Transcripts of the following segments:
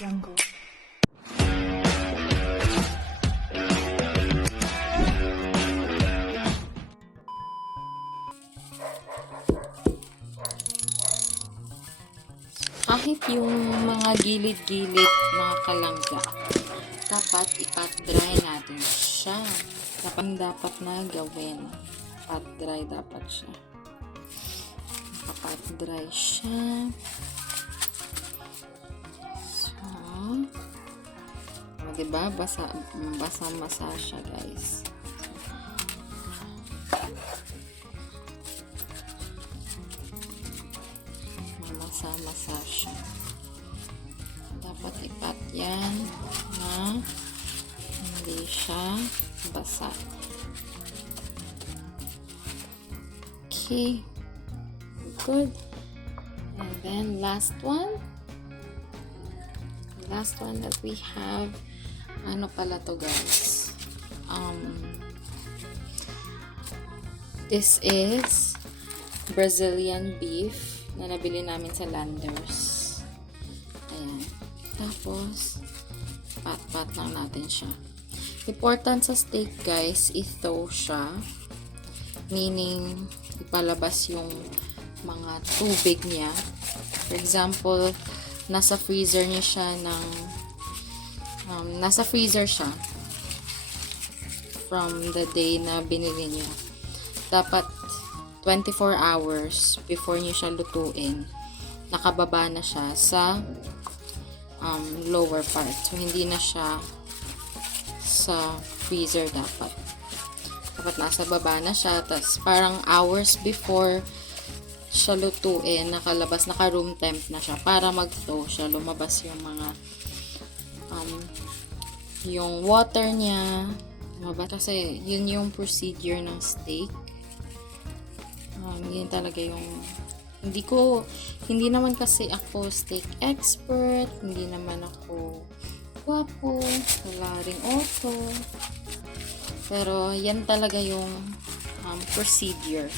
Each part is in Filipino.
jungle. Kahit yung mga gilid-gilid, mga kalangga, dapat ipat-dry natin siya. Dapat na gawin. Pat-dry dapat siya. Pat-dry siya. So, diba? Basa-masa siya, guys. Masa siya. Dapat ipat yan na hindi siya basa. Okay. Good. And then last one. Last one that we have. Ano pala to, guys? This is Brazilian beef na nabili namin sa Landers. Ayan. Tapos, pat-pat lang natin siya. Important sa steak, guys, i-thaw siya. Meaning, ipalabas yung mga tubig niya. For example, nasa freezer niya siya ng nasa freezer siya from the day na binili niyo. Dapat 24 hours before niyo siya lutuin, nakababa na siya sa lower part. So, hindi na siya sa freezer dapat. Dapat nasa baba na siya. Tapos, parang hours before siya lutuin, naka-room temp na siya para mag-thaw siya. Lumabas yung mga yung water niya. Lumabas. Kasi, yun yung procedure ng steak. Yun talaga yung hindi naman kasi ako steak expert, hindi naman ako gwapo, wala ring auto, pero yan talaga yung procedure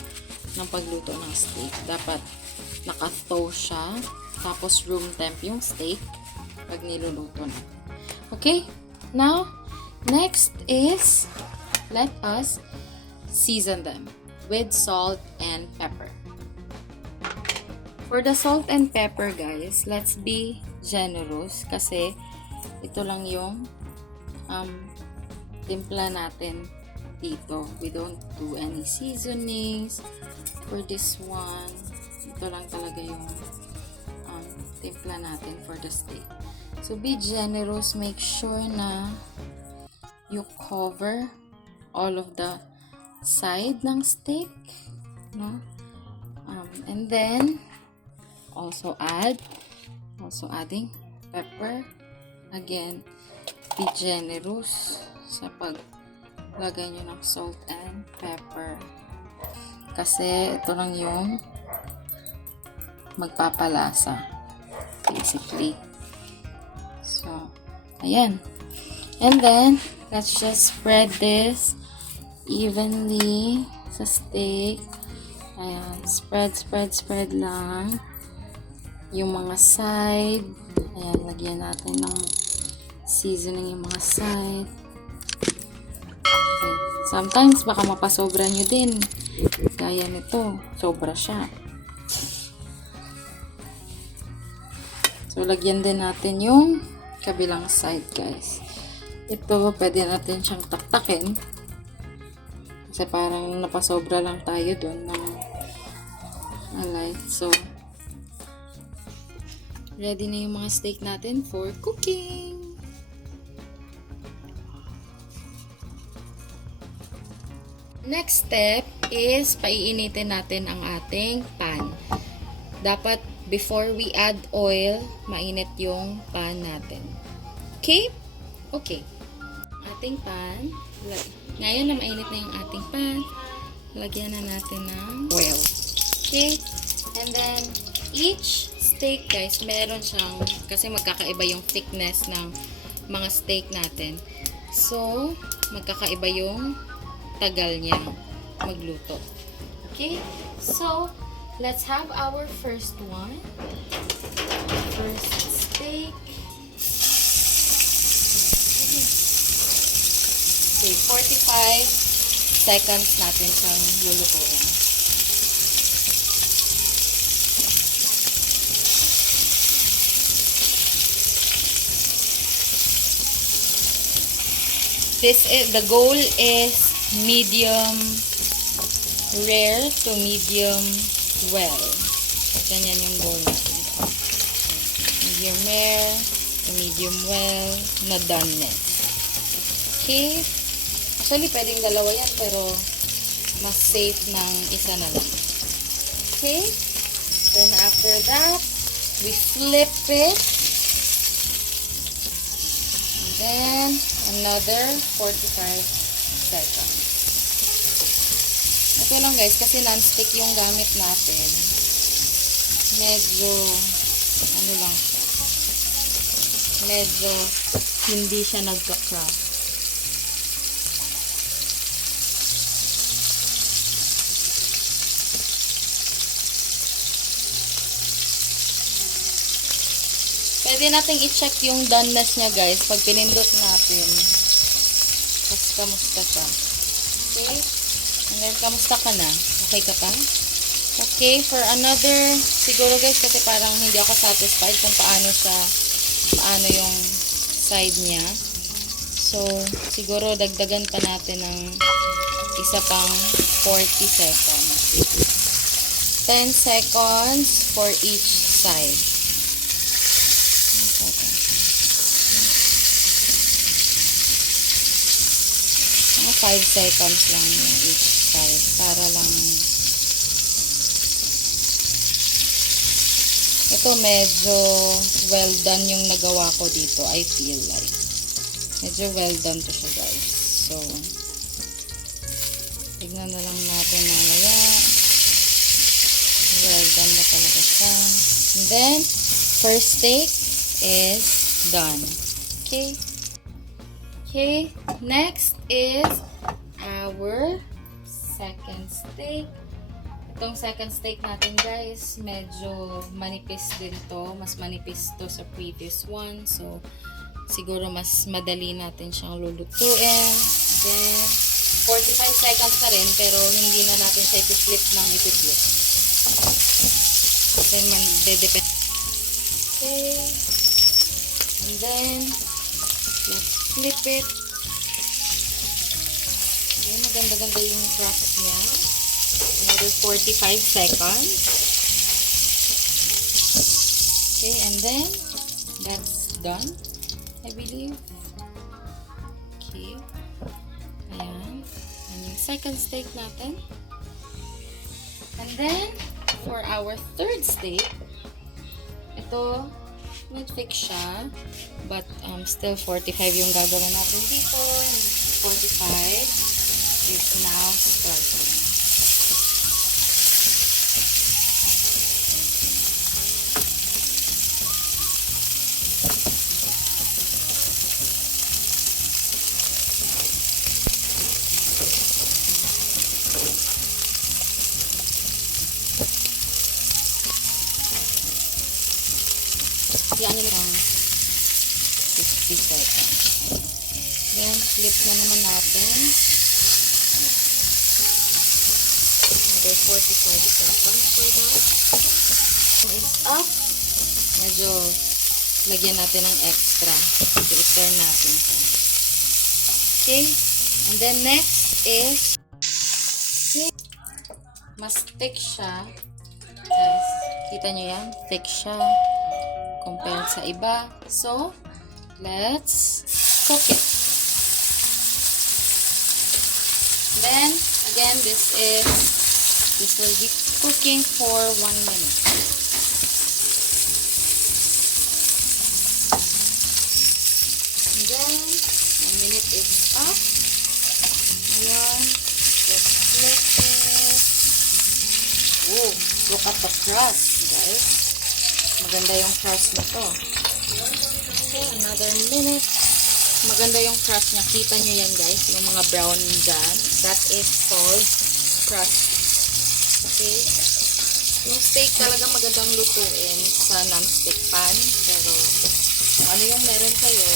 ng pagluto ng steak. Dapat naka-thaw siya, tapos room temp yung steak pag niluluto na. Okay, now next is let us season them with salt and pepper. For the salt and pepper, guys, let's be generous kasi ito lang yung timpla natin dito. We don't do any seasonings for this one. Ito lang talaga yung timpla natin for the steak. So, be generous. Make sure na you cover all of the side ng steak, no? And then also adding pepper. Again, be generous sa paglagay nyo ng salt and pepper kasi ito lang yung magpapalasa basically. So, ayan. And then let's just spread this evenly sa steak. Ayan, spread lang yung mga side. Ayan, lagyan natin ng seasoning yung mga side. Okay. Sometimes baka mapasobra nyo din, gaya nito, sobra siya. So, lagyan din natin yung kabilang side, guys. Ito, pwede natin siyang taktakin kasi parang napasobra lang tayo doon ng alright. So, ready na yung mga steak natin for cooking. Next step is paiinitin natin ang ating pan. Dapat before we add oil, mainit yung pan natin. Okay? Okay. Ating pan. Ngayon na mainit na yung ating pan, lagyan na natin ng oil. Okay? And then, each steak, guys, meron siyang, kasi magkakaiba yung thickness ng mga steak natin. So, magkakaiba yung tagal niya magluto. Okay? So, let's have our first one. First steak. Okay, 45 seconds natin siyang lulutuin. The goal is medium rare to medium well. Ganyan yung goal natin. Medium rare to medium well na doneness. Okay? Actually, pwedeng dalawa yan, pero mas safe ng isa na lang. Okay? Then after that, we flip it. And then, another 45 seconds. Ito lang guys, kasi non-stick yung gamit natin. Medyo, ano lang siya. Medyo, hindi siya nagka-crack. Pwede nating i-check yung doneness niya guys pag pinindot natin. Tapos kamusta siya. Okay? And then, kamusta ka na? Okay ka pa? Okay, for another, siguro guys kasi parang hindi ako satisfied kung paano yung side niya. So, siguro dagdagan pa natin ng isa pang 40 seconds. 10 seconds for each side. Mga 5 seconds lang yung each side para lang ito medyo well done yung nagawa ko dito. I feel like medyo well done to siya guys. So tignan na lang natin mamaya. Well done na talaga siya. And then first steak is done. Okay. Okay, next is our second steak. Itong second steak natin guys, medyo manipis din to. Mas manipis to sa previous one. So, siguro mas madali natin siyang lulutuin. Then, 45 seconds pa rin, pero hindi na natin siya i-flip ng i-flip. Then, depende. Okay. And then, let's flip it. Okay, maganda-ganda yung crust niya. Another 45 seconds. Okay, and then that's done, I believe. Okay. Ayan. And yung second steak natin. And then, for our third steak, ito, nag-fix siya. But, still 45 yung gagawin natin dito. 45 is now starting. Yan yung 50 seconds. Then, flip na naman natin. Another 45 seconds for that. It's up. Medyo lagyan natin ng extra. So, i-turn natin siya. Okay. And then, next is mas thick siya. Guys, kita nyo yan? Thick siya. Compared sa iba. So, let's cook it. Then, again, this will be cooking for 1 minute. And then, 1 minute is up. Ayan. Just flip it. Whoa, look at the crust, guys. Maganda yung crust na to. Okay, another minute. Maganda yung crust niya. Kita nyo yan guys. Yung mga brown dyan. That is called crust. Okay. Yung steak talaga magandang lutuin sa non-stick pan. Pero kung ano yung meron kayo,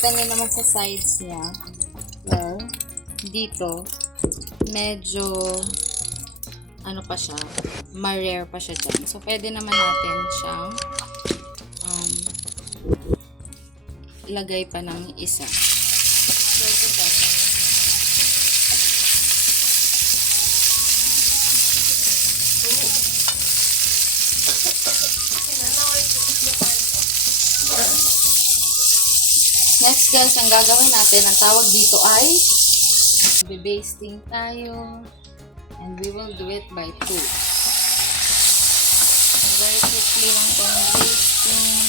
makikita nyo naman sa sides niya, well, dito, medyo, ano pa siya, ma-rare pa siya dyan. So, pwede naman natin siyang ilagay pa ng isa. So, ito. Next guys, ang gagawin natin, ang tawag dito ay be-basting tayo, and we will do it by 2. Very quickly lang itong basting.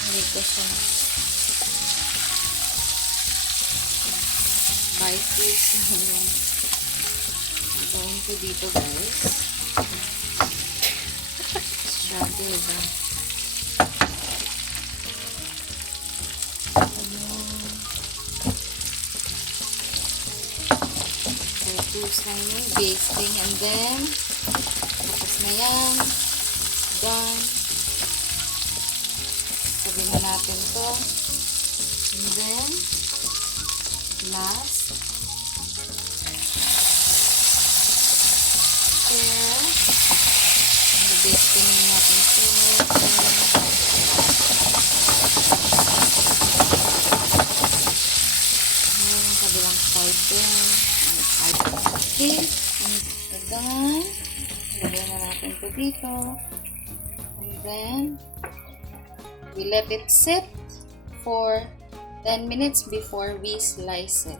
Hindi ko siya by 2 yung gagawin ko dito guys. Struggle ba? Choose lang yung basting, and then tapos na yan, done. Sabihin na natin to, and then last share, and basting natin to yung kabilang side din. Okay, and then lagyan na natin ito dito, and then we let it sit for 10 minutes before we slice it.